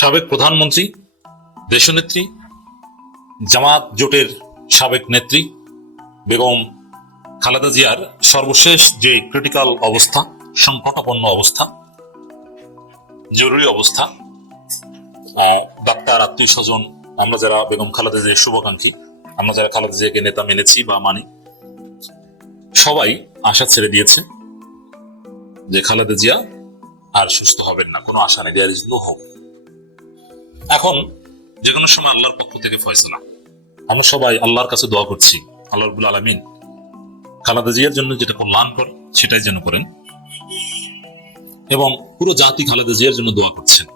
সাবেক প্রধানমন্ত্রী, দেশনেত্রী, জামাত জোটের সাবেক নেত্রী বেগম খালেদা জিয়ার সর্বশেষ যে ক্রিটিক্যাল অবস্থা, সংকটাপন্ন অবস্থা, জরুরি অবস্থা, ডাক্তার, আত্মীয় স্বজন, আমরা যারা বেগম খালেদা জিয়ার শুভাকাঙ্ক্ষী, আমরা যারা খালেদা জিয়াকে নেতা মেনেছি বা মানি, সবাই আশা ছেড়ে দিয়েছে যে খালেদা জিয়া আর সুস্থ হবেন না, কোনো আশা নেই, দেয়ার ইজ নো হোপ। এখন যে কোনো সময় আল্লাহর পক্ষ থেকে ফয়সালা। আমরা সবাই আল্লাহর কাছে দোয়া করছি, আল্লাহ রাব্বুল আলামিন খালেদা জিয়ার জন্য যেটা কল্যাণকর সেটাই যেন করেন, এবং পুরো জাতি খালেদা জিয়ার জন্য দোয়া করছেন।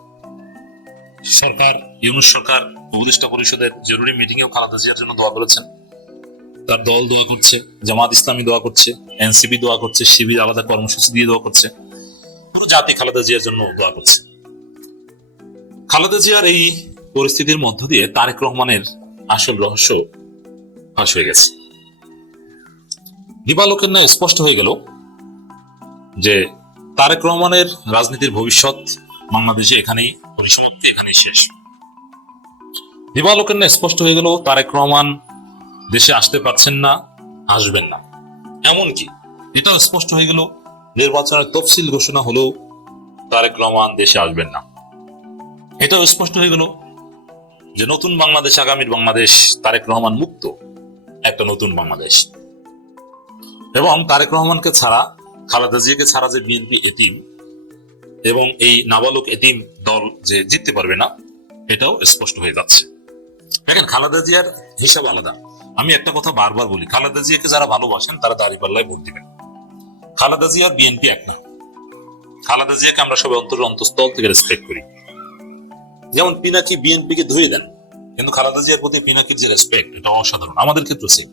সরকার, ইউনূস সরকার উপদেষ্টা পরিষদের জরুরি মিটিং এও খালেদা জিয়ার জন্য দোয়া করেছেন, তার দল দোয়া করছে, জামাত ইসলামী দোয়া করছে, এনসিপি দোয়া করছে, শিবির আলাদা কর্মসূচি দিয়ে দোয়া করছে, পুরো জাতি খালেদা জিয়ার জন্য দোয়া করছে। খালেদা জিয়ার এই পরিস্থিতির মধ্য দিয়ে তারেক রহমানের আসল রহস্য ফাঁস হয়ে গেছে। দিবালোকের ন্যায় স্পষ্ট হয়ে গেল যে তারেক রহমানের রাজনীতির ভবিষ্যৎ বাংলাদেশে এখানেই পরিসমাপ্তি, এখানেই শেষ। দিবালোকের ন্যায় স্পষ্ট হয়ে গেল তারেক রহমান দেশে আসতে পারছেন না, আসবেন না। এমনকি এটাও স্পষ্ট হয়ে গেল নির্বাচনের তফসিল ঘোষণা হলেও তারেক রহমান দেশে আসবেন না। এটাও স্পষ্ট হয়ে গেল যে নতুন বাংলাদেশ, আগামীর বাংলাদেশ, তারেক রহমান মুক্ত একটা নতুন বাংলাদেশ। এবং তারেক রহমানকে ছাড়া, খালেদা জিয়াকে ছাড়া যে বিএনপি এতিম এবং এই নাবালক এতিম দল যে জিততে পারবে না, এটাও স্পষ্ট হয়ে যাচ্ছে। দেখেন, খালেদা জিয়ার হিসাব আলাদা। আমি একটা কথা বারবার বলি, খালেদা জিয়াকে যারা ভালোবাসেন তারা দাঁড়িপাল্লায় ভোট দিবেন। খালেদা জিয়ার বিএনপি এক না। খালেদা জিয়াকে আমরা সবাই অন্তঃস্থল থেকে রেসপেক্ট করি। যেমন পিনাকি বিএনপিকে ধুয়ে দেন, কিন্তু খালেদা জিয়ার প্রতি পিনাকির যে রেসপেক্ট, এটা অসাধারণ। আমাদের ক্ষেত্রে সেম।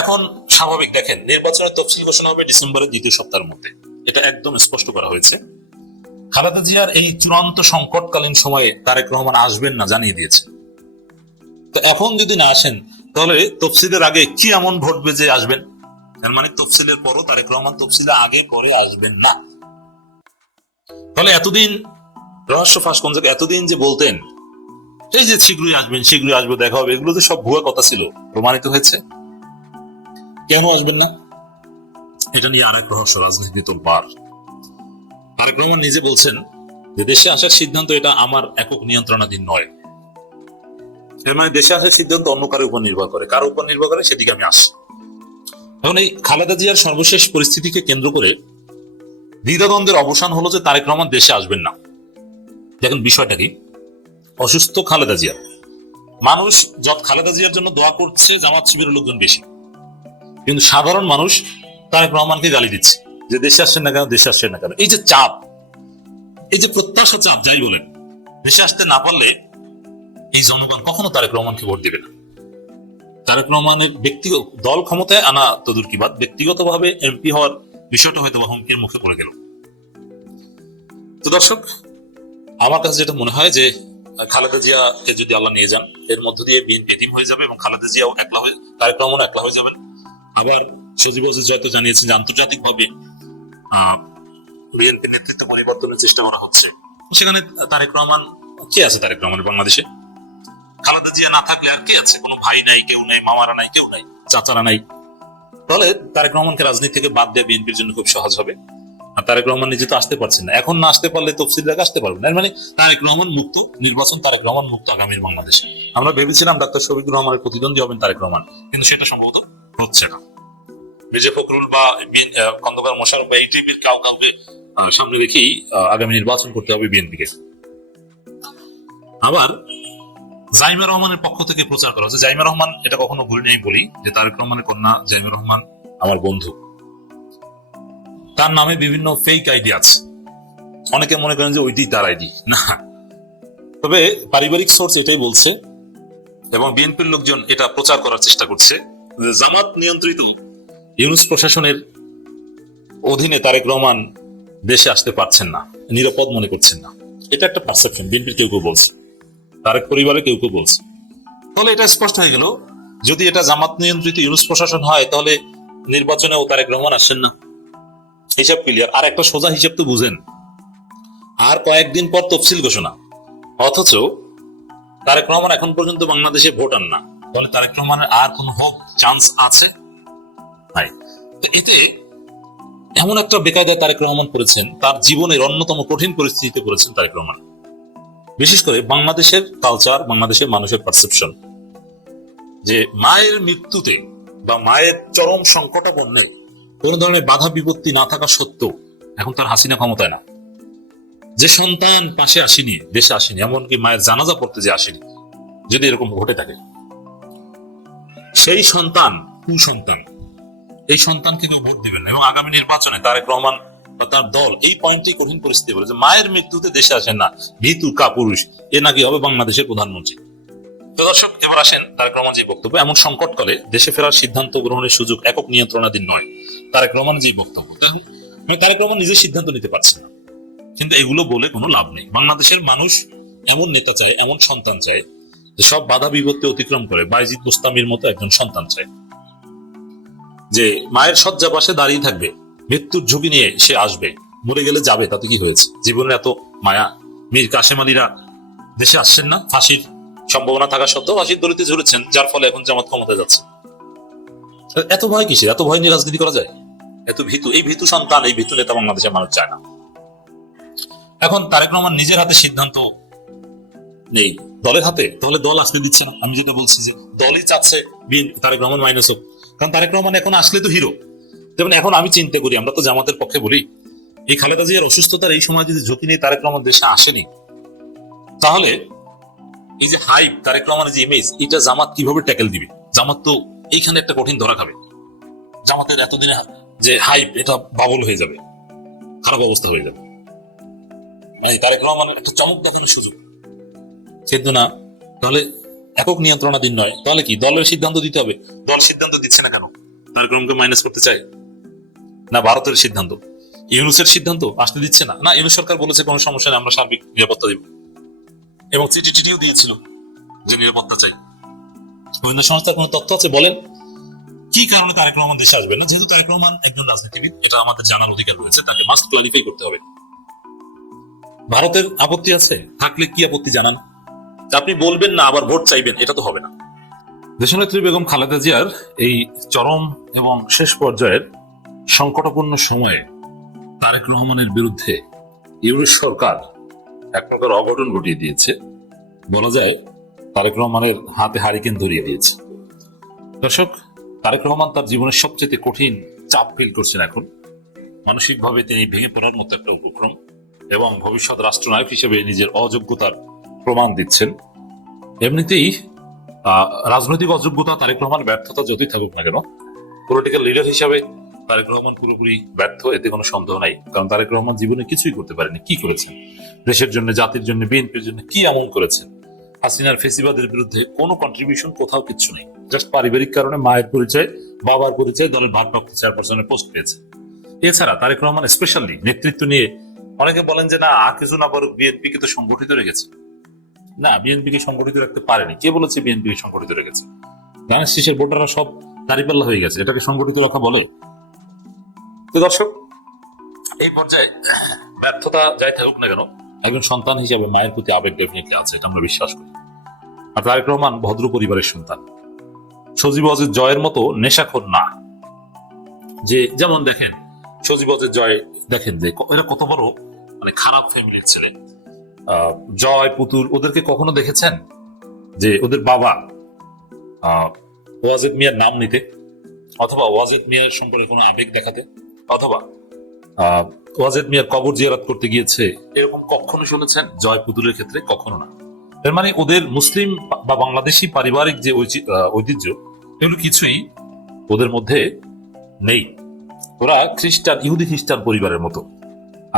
এখন স্বাভাবিক, দেখেন, নির্বাচনের তফসিল ঘোষণা হবে ডিসেম্বরের দ্বিতীয় সপ্তাহের মধ্যে, এটা একদম স্পষ্ট করা হয়েছে। খালেদা জিয়ার এই চূড়ান্ত সংকটকালীন সময়ে তারেক রহমান আসবেন না জানিয়ে দিয়েছে। তো এখন যদি না আসেন, তাহলে তফসিলের আগে কি এমন ঘটবে যে আসবেন? এর মানে তফসিলের পরও তারেক রহমান তফসিলের আগে পরে আসবেন না। তাহলে এতদিন রহস্য ফাঁস কোন জায়গায়? এতদিন যে বলতেন এই যে শীঘ্রই আসবেন, শীঘ্রই আসবো, দেখা হবে, এগুলো যে সব ভুয়া কথা ছিল, প্রমাণিত হয়েছে। কেন আসবেন না? এটা নিয়ে আরেক রহস্য, রাজনীতি তোলপাড়। তারেক রহমান নিজে বলছেন যে দেশে আসার সিদ্ধান্ত এটা আমার একক নিয়ন্ত্রণাধীন নয়। এর মানে দেশে আসার সিদ্ধান্ত অন্য কারোর উপর নির্ভর করে, কারোর উপর নির্ভর করে সেদিকে আমি আসি। এখন এই খালেদা জিয়ার সর্বশেষ পরিস্থিতিকে কেন্দ্র করে দ্বিধাদ্বন্দ্বের অবসান হলো যে তারেক রহমান দেশে আসবেন না। দেখেন বিষয়টা কি, অসুস্থ খালেদা জিয়া, মানুষ খালেদা জিয়ার জন্য দোয়া করছে জামাত শিবিরের লোকজন বেশি, কিন্তু সাধারণ মানুষ তারেক রহমানকে গালি দিচ্ছে যে দেশে আসছেন না কেন, দেশে আসছেন না কেন। এই যে চাপ, এই যে প্রত্যাশা চাপ, যাই বলেন, দেশে আসতে না পারলে এই জনগণ কখনো তারেক রহমানকে ভোট দিবে না। তারেক রহমানের ব্যক্তিগত দল ক্ষমতায় আনা তো দূর কি বাদ, ব্যক্তিগতভাবে এমপি হওয়ার বিষয়টা হয়তো হুমকির মুখে পড়ে গেল। তো দর্শক, আমার কাছে যেটা মনে হয় যে খালেদা জিয়াকে যদি আল্লাহ নিয়ে যান, এর মধ্য দিয়ে বিএনপি এতিম হয়ে যাবে এবং খালেদা জিয়াও একলা হয়ে, তারেক রহমান একলা হয়ে যাবেন। আবার সজীব ওয়াজেদ হয়তো জানিয়েছেন যে আন্তর্জাতিকভাবে বিএনপি নেতৃত্ব পরিবর্তনের চেষ্টা করা হচ্ছে। সেখানে তারেক রহমান, কে আছে তারেক রহমানের বাংলাদেশে? খালেদা জিয়া না থাকলে আর কে আছে? কোনো ভাই নাই, কেউ নাই, মামারা নাই, কেউ নাই, চাচারা নাই। তাহলে তারেক রহমানকে রাজনীতি থেকে বাদ দেওয়া বিএনপির জন্য খুব সহজ হবে। আর তারেক রহমান নিজে তো আসতে পারছেন না, এখন না আসতে পারলে তফসিল আগে আসতে পারবেন না। মানে তারেক রহমান মুক্ত নির্বাচন, তারেক রহমান মুক্ত আগামীর বাংলাদেশে। আমরা ভেবেছিলাম ডাক্তার শফিকুর রহমানের প্রতিদ্বন্দ্বী হবেন তারেক রহমান, কিন্তু সেটা সম্ভবত হচ্ছে না। মির্জা ফখরুল বা খন্দকার মোশাররফ বা এইটিভির কাউকে সামনে রেখেই আগামী নির্বাচন করতে হবে বিএনপিকে। আবার জাইমা রহমানের পক্ষ থেকে প্রচার করা হচ্ছে, জাইমা রহমান, এটা কখনো ভুল নেই বলি যে তারেক রহমানের কন্যা জাইমা রহমান আমার বন্ধু, তার নামে বিভিন্ন ফেক আইডি আছে। অনেকে মনে করেন যে ওইটাই তার আইডি, না। তবে পারিবারিক সোর্স এটাই বলছে এবং বিএনপির লোকজন এটা প্রচার করার চেষ্টা করছে যে জামাত নিয়ন্ত্রিত ইউনূস প্রশাসনের অধীনে তারেক রহমান দেশে আসতে পারছেন না, নিরাপদ মনে করছেন না। এটা একটা পারসেপশন, বিএনপির কেউ কেউ বলছে, তারেক পরিবারে কেউ কেউ বলছে। তাহলে এটা স্পষ্ট হয়ে গেল, যদি এটা জামাত নিয়ন্ত্রিত ইউনূস প্রশাসন হয়, তাহলে নির্বাচনেও তারেক রহমান আসছেন না। হিসাব ক্লিয়ার। আর একটা সোজা হিসাব তো বুঝেন, আর কয়েকদিন পর তফসিল ঘোষণা, অথচ তারেক রহমান এখন পর্যন্ত বাংলাদেশে ভোটার না। তাহলে তারেক রহমানের আর কোন হোপ চান্স আছে? নাই। তো এতে এমন একটা বেকায়দায় তারেক রহমান পড়েছেন, তার জীবনের অন্যতম কঠিন পরিস্থিতিতে পড়েছেন তারেক রহমান। বিশেষ করে বাংলাদেশের কালচার, বাংলাদেশের মানুষের পারসেপশন যে মায়ের মৃত্যুতে বা মায়ের চরম সংকটাপন্নে কোন ধরনের বাধা বিপত্তি না থাকা সত্ত্বেও এখন তার হাসিনা ক্ষমতায় না। যে সন্তান পাশে আসেনি, দেশে আসেনি, এমনকি মায়ের জানাজা পড়তে যে আসেনি, যদি এরকম ঘটে থাকে, সেই সন্তান কুসন্তান, এই সন্তানকে কেউ ভোট দেবেন না। এবং আগামী নির্বাচনে তারেক রহমান বা তার দল এই পয়েন্টে কঠিন পরিস্থিতি বলে যে মায়ের মৃত্যুতে দেশে আসেন না ভীতু কাপুরুষ, এ নাকি হবে বাংলাদেশের প্রধানমন্ত্রী। তো দর্শক, এবার আসেন তারেক রহমান যে বক্তব্য, এমন সংকটকালে দেশে ফেরার সিদ্ধান্ত গ্রহণের সুযোগ একক নিয়ন্ত্রণাধীন নয়। তারেক রহমানের যে বক্তব্য, তারেক রহমান নিজে সিদ্ধান্ত নিতে পারছে না, কিন্তু এগুলো বলে কোনো লাভ নেই। বাংলাদেশের মানুষ এমন নেতা চায়, এমন সন্তান চায় যে সব বাধা বিপত্তি অতিক্রম করে বাইজিদ গোস্তামির মতো একজন সন্তান চায়, যে মায়ের শয্যা পাশে দাঁড়িয়ে থাকবে, মৃত্যুর ঝুঁকি নিয়ে সে আসবে, মরে গেলে যাবে, তাতে কি হয়েছে? জীবনের এত মায়া। মীর কাসেম আলীরা দেশে আসছেন না, ফাঁসির সম্ভাবনা থাকা সত্ত্বেও ফাঁসির দড়িতে ঝুলেছেন, যার ফলে এখন জামাত ক্ষমতায় যাচ্ছে। এত ভয় কিসের? এত ভয় নিয়ে রাজনীতি করা যায়? এত ভীতু, এই ভীতু সন্তান, এই ভীতু নেতা বাংলাদেশের মানুষ চায় না। এখন তারেক রহমান নিজের হাতে সিদ্ধান্ত নেই, দলের হাতে। তাহলে দল আসতে দিচ্ছে না। আমি যেটা বলছি যে দলই চাচ্ছে তারেক রহমান মাইনাস হোক, কারণ তারেক রহমান এখন আসলে তো হিরো। যেমন এখন আমি চিন্তা করি, আমরা তো জামাতের পক্ষে বলি, এই খালেদা জিয়ার অসুস্থতার এই সময় যদি ঝুঁকি নিয়ে তারেক রহমান দেশে আসেনি, তাহলে এই যে হাইপ, তারেক রহমানের যে ইমেজ, এটা জামাত কিভাবে ট্যাকেল দিবে? জামাত তো এইখানে একটা কঠিন ধরা খাবে। জামাতের এতদিনে যে হাইপ, এটা বাবল হয়ে যাবে, খারাপ অবস্থা হয়ে যাবে। মানে তারেক রহমানের একটা চমক দেখানোর সুযোগ, সেহেতু না। তাহলে একক নিয়ন্ত্রণাধীন নয়, তাহলে কি দলের সিদ্ধান্ত দিতে হবে? দল সিদ্ধান্ত দিচ্ছে না কেন? তারেক রহমানকে মাইনাস করতে চায় না? ভারতের সিদ্ধান্ত, ইউনুসের সিদ্ধান্ত আসতে দিচ্ছে না। না, ইউনুস সরকার বলেছে কোনো সমস্যা নেই, আমরা সার্বিক নিরাপত্তা দিব, এবং চিঠিও দিয়েছিল যে নিরাপত্তা চাই। গোয়েন্দা সংস্থার কোনো তথ্য আছে? বলেন কি কারণে তারেক রহমান দেশে আসবে না? যেহেতু তারেক রহমান একজন রাজনীতিবিদ, এটা আমাদের জানার অধিকার রয়েছে, তাকে মাস্ট ক্লারিফাই করতে হবে। ভারতের আপত্তি আছে, থাকলে কি আপত্তি জানান। আপনি বলবেন না আবার ভোট চাইবেন, এটা তো হবে না। দেশনেত্রী বেগম খালেদা জিয়ার এই চরম এবং শেষ পর্যায়ের সংকটাপন্ন সময়ে তারেক রহমানের বিরুদ্ধে ইউনুস সরকার এক প্রকার অঘটন ঘটিয়ে দিয়েছে, বলা যায় তারেক রহমানের হাতে হারিকেন ধরিয়ে দিয়েছে। দর্শক, তারেক রহমান তার জীবনের সবচেয়ে কঠিন চাপ ফিল করছেন এখন। মানসিকভাবে তিনি ভেঙে পড়ার মতো একটা উপক্রম, এবং ভবিষ্যৎ রাষ্ট্রনায়ক হিসেবে নিজের অযোগ্যতার প্রমাণ দিচ্ছেন। এমনিতেই রাজনৈতিক অযোগ্যতা, তারেক রহমান ব্যর্থতা যতই থাকুক না কেন, পলিটিক্যাল লিডার হিসাবে তারেক রহমান পুরোপুরি ব্যর্থ, এতে কোনো সন্দেহ নাই। কারণ তারেক রহমান জীবনে কিছুই করতে পারেনি। কি করেছেন? দেশের জন্য, জাতির জন্য, বিএনপির জন্য কি এমন করেছেন? হাসিনার ফেসিবাদের বিরুদ্ধে কোনো কন্ট্রিবিউশন, কোথাও কিচ্ছু নেই। জাস্ট পারিবারিক কারণে মায়ের পরিচয়, বাবার পরিচয়, দলের ভারপ্রাপ্ত চেয়ারপারসনের পোস্ট পেয়েছে। এছাড়া তারেক রহমান স্পেশালি নেতৃত্ব নিয়ে, অনেকে বলেন যে না, কিছু না পারুক, বিএনপি কে তো সংগঠিত রেখেছে। না, বিএনপি কে সংগঠিত রাখতে পারেনি। কে বলেছে বিএনপি কে সংগঠিত রেখেছে? ধানের শীষের ভোটাররা সব দাঁড়িপাল্লা হয়ে গেছে, এটাকে সংগঠিত রাখা বলে? তো দর্শক, এই পর্যায়ে ব্যর্থতা যাই থাকুক না কেন, একজন সন্তান হিসেবে মায়ের প্রতি আবেগ ডেফিনেটলি আছে, এটা আমরা বিশ্বাস করি। আর তারেক রহমান ভদ্র পরিবারের সন্তান, সজীব ওয়াজেদ জয়ের মতো নেশাখোর না। যে যেমন দেখেন সজীব ওয়াজেদ জয়, দেখেন যে এরা কত বড় মানে খারাপ ফ্যামিলির ছেলে। জয়, পুতুল, ওদেরকে কখনো দেখেছেন যে ওদের বাবা ওয়াজেদ মিয়ার নাম নিতে, অথবা ওয়াজেদ মিয়ার সম্পর্কে কোনো আবেগ দেখাতে, অথবা ওয়াজেদ মিয়ার কবর জিয়ারত করতে গিয়েছে, এরকম কখনো শুনেছেন? জয়, পুতুলের ক্ষেত্রে কখনো না। এর মানে ওদের মুসলিম বা বাংলাদেশি পারিবারিক যে ঐতিহ্য, এগুলো কিছুই ওদের মধ্যে নেই। ওরা খ্রিস্টান, ইহুদি খ্রিস্টান পরিবারের মতো।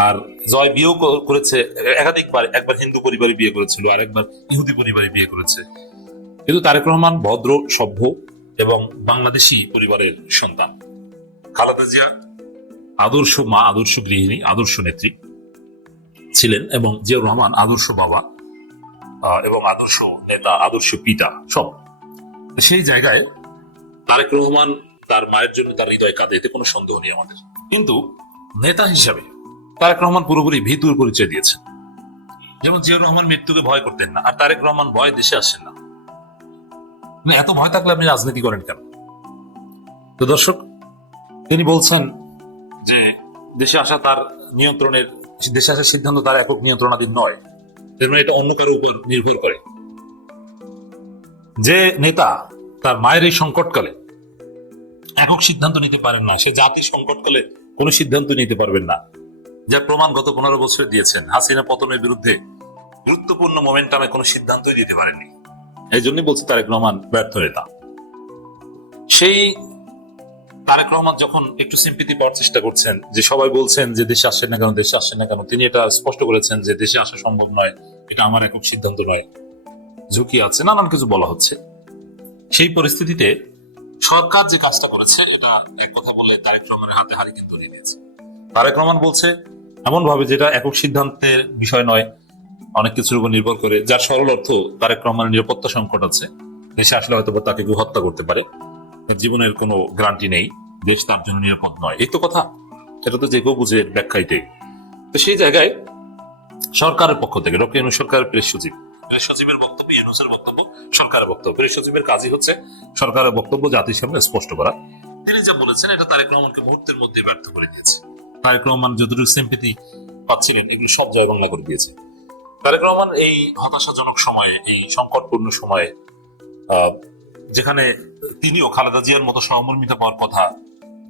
আর জয় বিয়েও করেছে একাধিকবার, একবার হিন্দু পরিবারে বিয়ে করেছিল, আর একবার ইহুদি পরিবারে বিয়ে করেছে। কিন্তু তারেক রহমান ভদ্র, সভ্য এবং বাংলাদেশি পরিবারের সন্তান। খালেদা জিয়া আদর্শ মা, আদর্শ গৃহিণী, আদর্শ নেত্রী ছিলেন, এবং জিয়াউর রহমান আদর্শ বাবা এবং আদর্শ নেতা, আদর্শ পিতা, সব। সেই জায়গায় তারেক রহমান তার মায়ের জন্য তার হৃদয় কাঁদে, এতে কোনো সন্দেহ নেই আমাদের। কিন্তু নেতা হিসাবে তারেক রহমান পুরোপুরি ভীতুর পরিচয় দিয়েছেন। যেমন জিয়াউর রহমান মৃত্যুকে ভয় করতেন না, আর তারেক রহমান ভয় দেশে আসেন না। মানে এত ভয় থাকলে আপনি রাজনীতি করেন কেন? তো দর্শক, তিনি বলছেন যে দেশে আসা তার নিয়ন্ত্রণের, দেশে আসার সিদ্ধান্ত তার একক নিয়ন্ত্রণাধীন নয়, এর মানে এটা অন্য কারোর উপর নির্ভর করে। যে নেতা তার মায়ের এই সংকটকালে একক সিদ্ধান্ত নিতে পারেন না, সে জাতির সংকটকালে কোনো সিদ্ধান্ত নিতে পারবেন না, যার প্রমাণ গত 15 বছরে দিয়েছেন। হাসিনা পতনের বিরুদ্ধে গুরুত্বপূর্ণ মোমেন্টামে কোনো সিদ্ধান্তই দিতে পারেননি। এই জন্যই বলছি তারেক রহমান ব্যর্থ নেতা। সেই তারেক রহমান যখন একটু সিম্পিতি পাওয়ার চেষ্টা করছেন, যে সবাই বলছেন যে দেশে আসছেন না কেন, দেশে আসছেন না কেন, তিনি এটা স্পষ্ট করেছেন যে দেশে আসা সম্ভব নয়, এটা আমার একক সিদ্ধান্ত নয়, ঝুঁকি আছে, নানান কিছু বলা হচ্ছে। সেই পরিস্থিতিতে সরকার যে কাজটা করেছে, এটা এক কথা বলে তারেক রহমানের হাতে হারি কিন্তু তুলে দিয়েছে। তারেক রহমান বলছে এমন ভাবে যেটা একক সিদ্ধান্তের বিষয় নয়, অনেক কিছুর উপর নির্ভর করে, যার সরল অর্থ তারেক রহমানের নিরাপত্তা সংকট আছে, দেশে আসলে হয়তো তাকে কেউ হত্যা করতে পারে, তার জীবনের কোনো গ্যারান্টি নেই, দেশ তার জন্য নিরাপদ নয়, এই তো কথা। এটা তো যে কেউ বুঝে ব্যাখ্যা এটাই। তো সেই জায়গায় সরকারের পক্ষ থেকে ডক্টর ইউনূস সরকারের প্রেস সচিবের বক্তব্য, ইউনূসের বক্তব্য, সরকারের বক্তব্য, প্রেস সচিবের কাজই হচ্ছে সরকারের বক্তব্য জাতির সামনে স্পষ্ট করা। তিনি যা বলেছেন এটা তারেক রহমানকে মুহূর্তের মধ্যে ব্যর্থ করে দিয়েছে। তারেক রহমান যতটুকু সিম্পেথি পাচ্ছিলেন, এগুলো সব জয় বাংলা করে দিয়েছে। তারেক রহমান এই হতাশাজনক সময়ে, এই সংকটপূর্ণ সময়ে, যেখানে তিনিও খালেদা জিয়ার মতো সহমর্মিতা পাওয়ার কথা,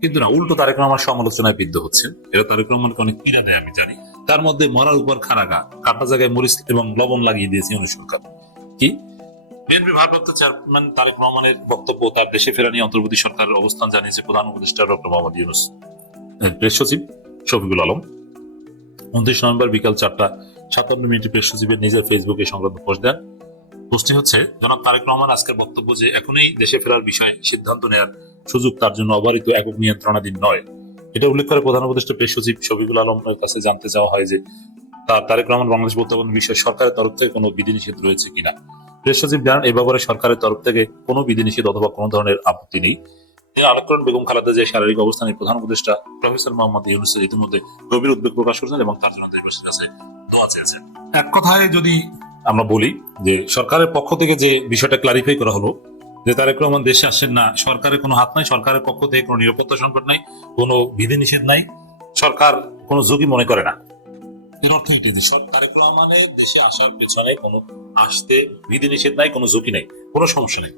কিন্তু না, উল্টো তারেক রহমান সমালোচনায় বিদ্ধ হচ্ছেন। এটা তারেক রহমানকে অনেক পীড়া দেয়, আমি জানি। তার মধ্যে মরার উপর খারাগা, কাটা জায়গায় মরিচ এবং লবণ লাগিয়ে দিয়েছে ইউনূস সরকার। কি বিএনপি ভারপ্রাপ্ত চেয়ারম্যান তারেক রহমানের বক্তব্য, তার দেশে ফেরা নিয়ে অন্তর্বর্তী সরকারের অবস্থান জানিয়েছে প্রধান উপদেষ্টা ডক্টর মোহাম্মদ ইউনূস। প্রেস সচিব শফিকুল আলম 29 নভেম্বর বিকাল 4:57 প্রেস সচিবের নিজের ফেসবুকে সংক্রান্ত পোস্ট দেন। পোস্টটি হচ্ছে, জনাব তারেক রহমান আজকের বক্তব্য যে এখনই দেশে ফেরার বিষয়ে সিদ্ধান্ত নেওয়ার সুযোগ তার জন্য অবারিত একক নিয়ন্ত্রণাধীন নয়, এটা উল্লেখ করে প্রধান উপদেষ্টা প্রেস সচিব শফিকুল আলমের কাছে জানতে চাওয়া হয় যে তারেক রহমান বাংলাদেশ প্রত্যাবর্তন বিষয়ে সরকারের তরফ থেকে কোনো বিধিনিষেধ রয়েছে কিনা। প্রেস সচিব জানান, এ ব্যাপারে সরকারের তরফ থেকে কোনো বিধিনিষেধ অথবা কোনো ধরনের আপত্তি নেই। তিনি আলোক করেন বেগম খালেদা জিয়ার শারীরিক অবস্থানে প্রধান উপদেষ্টা প্রফেসর মোহাম্মদ ইউনূস ইতিমধ্যে গভীর উদ্বেগ প্রকাশ করেছেন এবং তার জন্য দেশবাসীর কাছে দোয়া চেয়েছেন। এক কথায় যদি আমরা বলি যে সরকারের পক্ষ থেকে যে বিষয়টা ক্লারিফাই করা হলো যে তারেক রহমান দেশে আসেন না, সরকারের কোনো হাত নাই, সরকারের পক্ষ থেকে কোনো নিরাপত্তা সংকট নাই, কোনো বিধিনিষেধ নাই, সরকার কোনো ঝুঁকি মনে করে না। এর অর্থ এটাই যে তারেক রহমানের দেশে আসার পেছনে কোনো আসতে বিধিনিষেধ নাই, কোনো ঝুঁকি নাই, কোনো সমস্যা নেই।